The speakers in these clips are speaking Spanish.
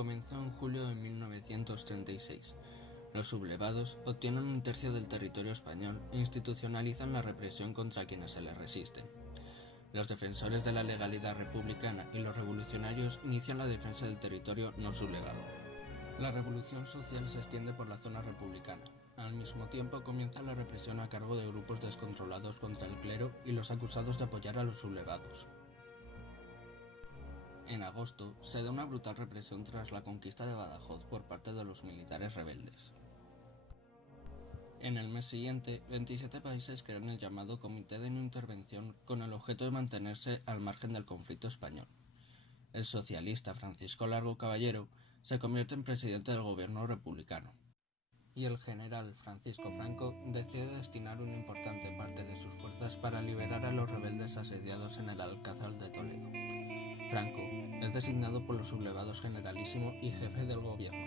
comenzó en julio de 1936. Los sublevados obtienen un tercio del territorio español e institucionalizan la represión contra quienes se les resisten. Los defensores de la legalidad republicana y los revolucionarios inician la defensa del territorio no sublevado. La revolución social se extiende por la zona republicana. Al mismo tiempo comienza la represión a cargo de grupos descontrolados contra el clero y los acusados de apoyar a los sublevados. En agosto se da una brutal represión tras la conquista de Badajoz por parte de los militares rebeldes. En el mes siguiente, 27 países crean el llamado Comité de No Intervención con el objeto de mantenerse al margen del conflicto español. El socialista Francisco Largo Caballero se convierte en presidente del gobierno republicano, y el general Francisco Franco decide destinar una importante parte de sus fuerzas para liberar a los rebeldes asediados en el Alcázar de Toledo. Franco es designado por los sublevados generalísimo y jefe del gobierno.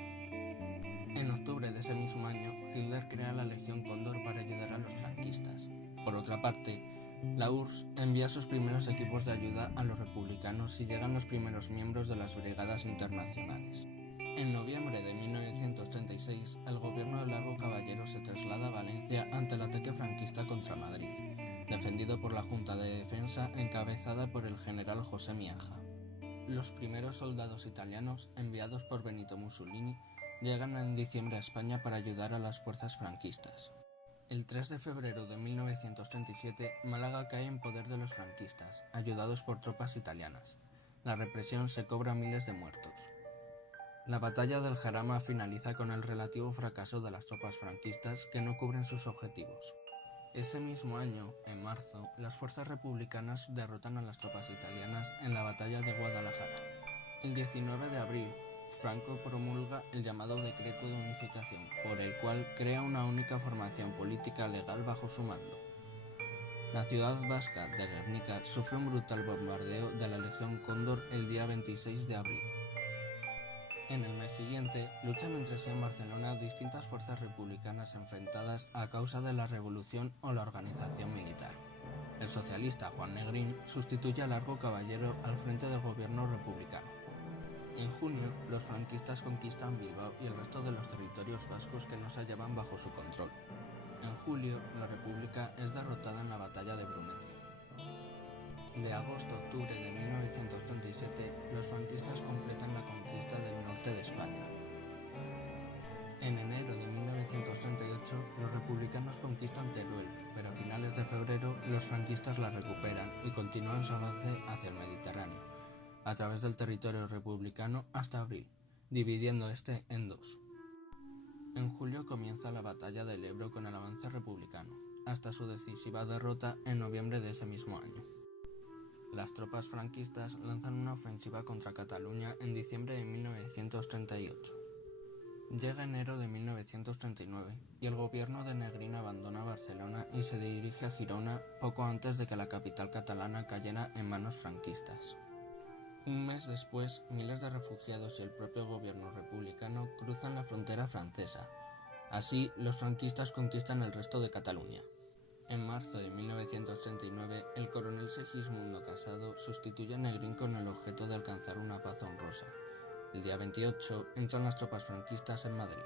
En octubre de ese mismo año, Hitler crea la Legión Cóndor para ayudar a los franquistas. Por otra parte, la URSS envía sus primeros equipos de ayuda a los republicanos y llegan los primeros miembros de las brigadas internacionales. En noviembre de 1936, el gobierno de Largo Caballero se traslada a Valencia ante el ataque franquista contra Madrid, defendido por la Junta de Defensa encabezada por el general José Miaja. Los primeros soldados italianos, enviados por Benito Mussolini, llegan en diciembre a España para ayudar a las fuerzas franquistas. El 3 de febrero de 1937, Málaga cae en poder de los franquistas, ayudados por tropas italianas. La represión se cobra miles de muertos. La batalla del Jarama finaliza con el relativo fracaso de las tropas franquistas que no cubren sus objetivos. Ese mismo año, en marzo, las fuerzas republicanas derrotan a las tropas italianas en la batalla de Guadalajara. El 19 de abril, Franco promulga el llamado Decreto de Unificación, por el cual crea una única formación política legal bajo su mando. La ciudad vasca de Guernica sufre un brutal bombardeo de la Legión Cóndor el día 26 de abril. En el mes siguiente, luchan entre sí en Barcelona distintas fuerzas republicanas enfrentadas a causa de la revolución o la organización militar. El socialista Juan Negrín sustituye a Largo Caballero al frente del gobierno republicano. En junio, los franquistas conquistan Bilbao y el resto de los territorios vascos que no se hallaban bajo su control. En julio, la República es derrotada en la batalla de Brunete. De agosto a octubre de 1937, los franquistas completan la conquista del norte de España. En enero de 1938, los republicanos conquistan Teruel, pero a finales de febrero los franquistas la recuperan y continúan su avance hacia el Mediterráneo, a través del territorio republicano hasta abril, dividiendo este en dos. En julio comienza la batalla del Ebro con el avance republicano, hasta su decisiva derrota en noviembre de ese mismo año. Las tropas franquistas lanzan una ofensiva contra Cataluña en diciembre de 1938. Llega enero de 1939 y el gobierno de Negrín abandona Barcelona y se dirige a Girona poco antes de que la capital catalana cayera en manos franquistas. Un mes después, miles de refugiados y el propio gobierno republicano cruzan la frontera francesa. Así, los franquistas conquistan el resto de Cataluña. En marzo de 1939, el coronel Segismundo Casado sustituye a Negrín con el objeto de alcanzar una paz honrosa. El día 28 entran las tropas franquistas en Madrid.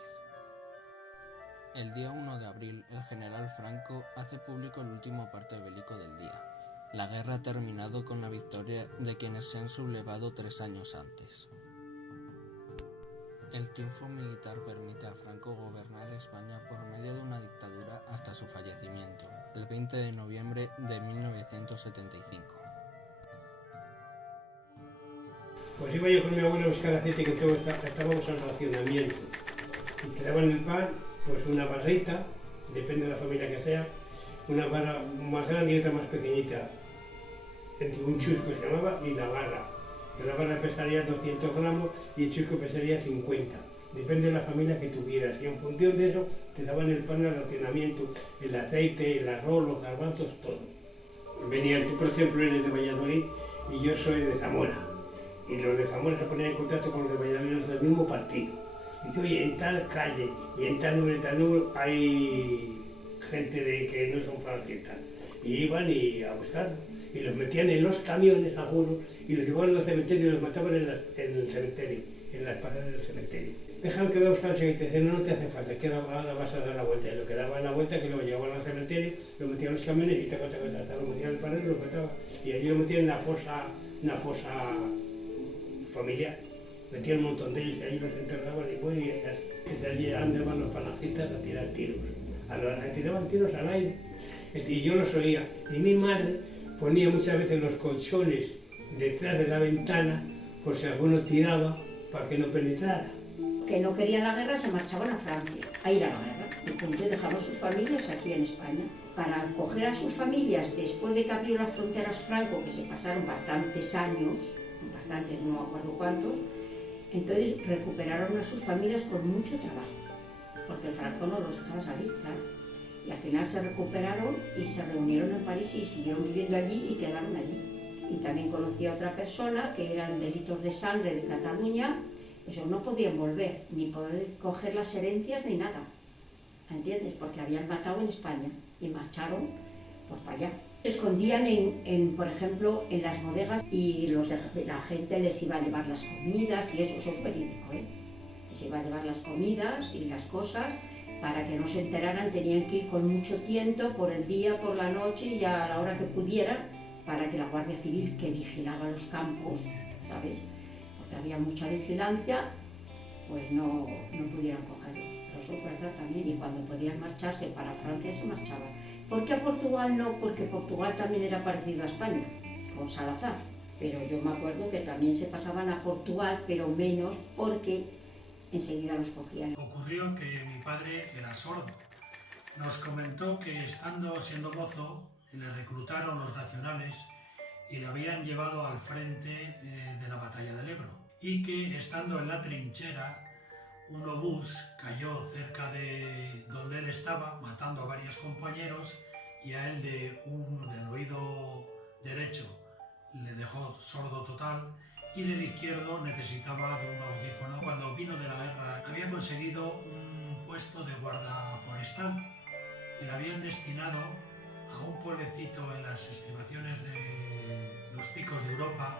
El día 1 de abril, el general Franco hace público el último parte bélico del día. La guerra ha terminado con la victoria de quienes se han sublevado 3 años antes. El triunfo militar permite a Franco gobernar España por medio de una dictadura hasta su fallecimiento, el 20 de noviembre de 1975. Pues iba yo con mi abuelo a buscar aceite, que todos estábamos en racionamiento. Y te daban el pan, pues una barrita, depende de la familia que sea, una barra más grande y otra más pequeñita. Un chusco se llamaba y la barra. Que la barra pesaría 200 gramos y el chusco pesaría 50. Depende de la familia que tuvieras. Y en función de eso te daban el pan al racionamiento, el aceite, el arroz, los garbanzos, todo. Venían, tú por ejemplo eres de Valladolid y yo soy de Zamora. Y los de Zamora se ponían en contacto con los de Valladolid del mismo partido. Y dice, oye, en tal calle y en tal número hay gente que no son franquistas. Y iban a buscar. Y los metían en los camiones algunos y los llevaban al cementerio y los mataban en el cementerio. en las paradas del cementerio. Dejan que los calles y te dicen, no te hace falta, que ahora vas a dar la vuelta. Y lo que daban la vuelta, que lo llevaban al cementerio, lo metían en los camiones y lo metían en el pared y lo mataban. Y allí lo metían en una fosa familiar. Metían un montón de ellos, y allí los enterraban y bueno, y desde allí andaban los falangistas a tirar tiros. Tiraban tiros al aire. Y yo los oía. Y mi madre ponía muchas veces los colchones detrás de la ventana por si alguno tiraba para que no penetrara. Que no querían la guerra se marchaban a Francia a ir a la guerra y punto, y dejaban sus familias aquí en España. Para acoger a sus familias después de que abrió las fronteras Franco, que se pasaron bastantes años, bastantes, no me acuerdo cuántos, entonces recuperaron a sus familias con mucho trabajo, porque Franco no los dejaba salir, claro. Y al final se recuperaron y se reunieron en París y siguieron viviendo allí y quedaron allí. Y también conocí a otra persona que eran delitos de sangre de Cataluña. Eso no podían volver, ni poder coger las herencias ni nada, ¿entiendes? Porque habían matado en España y marcharon pues para allá. Se escondían por ejemplo, en las bodegas y la gente les iba a llevar las comidas y eso es verídico, ¿eh? Les iba a llevar las comidas y las cosas para que no se enteraran, tenían que ir con mucho tiento por el día, por la noche y a la hora que pudieran, para que la Guardia Civil que vigilaba los campos, ¿sabes? Había mucha vigilancia, pues no pudieran cogerlos. Pero eso es verdad también, y cuando podían marcharse para Francia se marchaban. ¿Por qué a Portugal no? Porque Portugal también era parecido a España, con Salazar. Pero yo me acuerdo que también se pasaban a Portugal, pero menos porque enseguida los cogían. Ocurrió que mi padre era sordo. Nos comentó que siendo mozo, le reclutaron los nacionales y le habían llevado al frente de la batalla del Ebro, y que estando en la trinchera un obús cayó cerca de donde él estaba, matando a varios compañeros, y a él del oído derecho le dejó sordo total y del izquierdo necesitaba de un audífono. Cuando vino de la guerra había conseguido un puesto de guarda forestal y le habían destinado a un pueblecito en las estribaciones de los picos de Europa.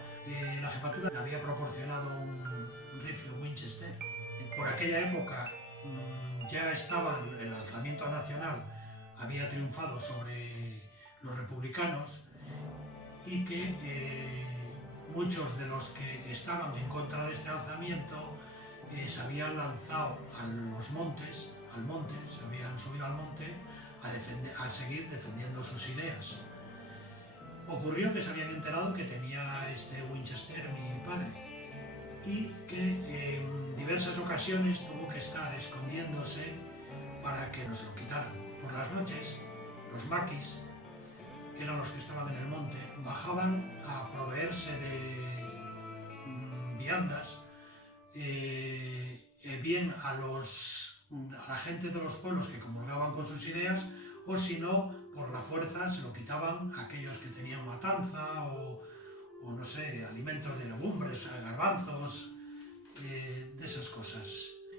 La jefatura le había proporcionado un rifle Winchester. Por aquella época ya estaba el alzamiento nacional, había triunfado sobre los republicanos, y que muchos de los que estaban en contra de este alzamiento se habían lanzado al monte, se habían subido al monte a seguir defendiendo sus ideas. Ocurrió que se habían enterado que tenía este Winchester mi padre y que en diversas ocasiones tuvo que estar escondiéndose para que nos lo quitaran. Por las noches, los maquis, que eran los que estaban en el monte, bajaban a proveerse de viandas, bien a la gente de los pueblos que comulgaban con sus ideas, o si no, por la fuerza se lo quitaban a aquellos que tenían matanza o no sé, alimentos de legumbres, garbanzos, de esas cosas.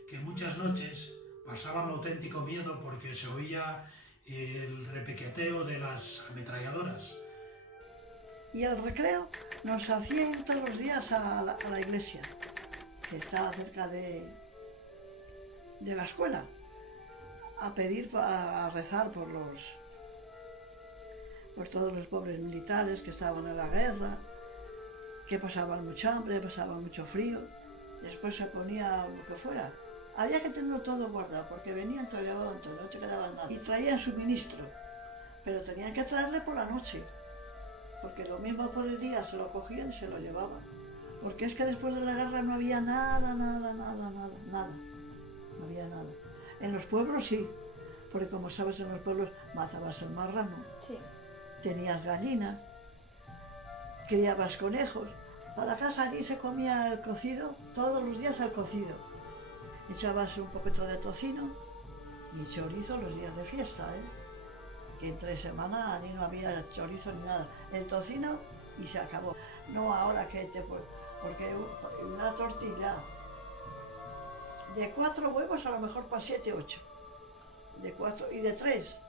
Que muchas noches pasaban auténtico miedo porque se oía el repiqueteo de las ametralladoras. Y el recreo nos hacía ir todos los días a la iglesia, que estaba cerca de la escuela, a rezar por todos los pobres militares que estaban en la guerra, que pasaban mucha hambre, pasaban mucho frío. Después se ponía lo que fuera. Había que tenerlo todo guardado, porque venían, te llevaban todo, no te quedaba nada. Y traían suministro, pero tenían que traerle por la noche, porque lo mismo por el día se lo cogían y se lo llevaban. Porque es que después de la guerra no había nada. No había nada. En los pueblos sí, porque como sabes, en los pueblos matabas el marrano, sí. Tenías gallina, criabas conejos. Para la casa allí se comía el cocido, todos los días el cocido. Echabas un poquito de tocino y chorizo los días de fiesta, que entre semana allí no había chorizo ni nada. El tocino y se acabó. No ahora porque una tortilla de 4 huevos a lo mejor para 7, 8. De 4 y de 3.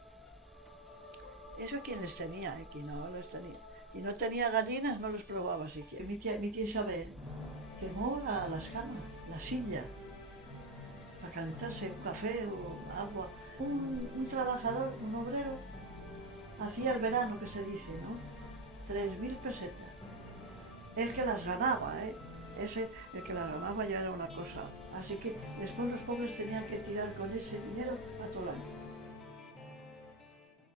Eso quien les tenía, quien no les tenía. Y no tenía gallinas, no los probaba siquiera. Mi tía Isabel quemó las camas, la silla, para calentarse un café o agua. Un trabajador, un obrero, hacía el verano, que se dice, ¿no? 3.000 pesetas. El que las ganaba, ¿eh? El que las ganaba ya era una cosa. Así que después los pobres tenían que tirar con ese dinero a todo el año.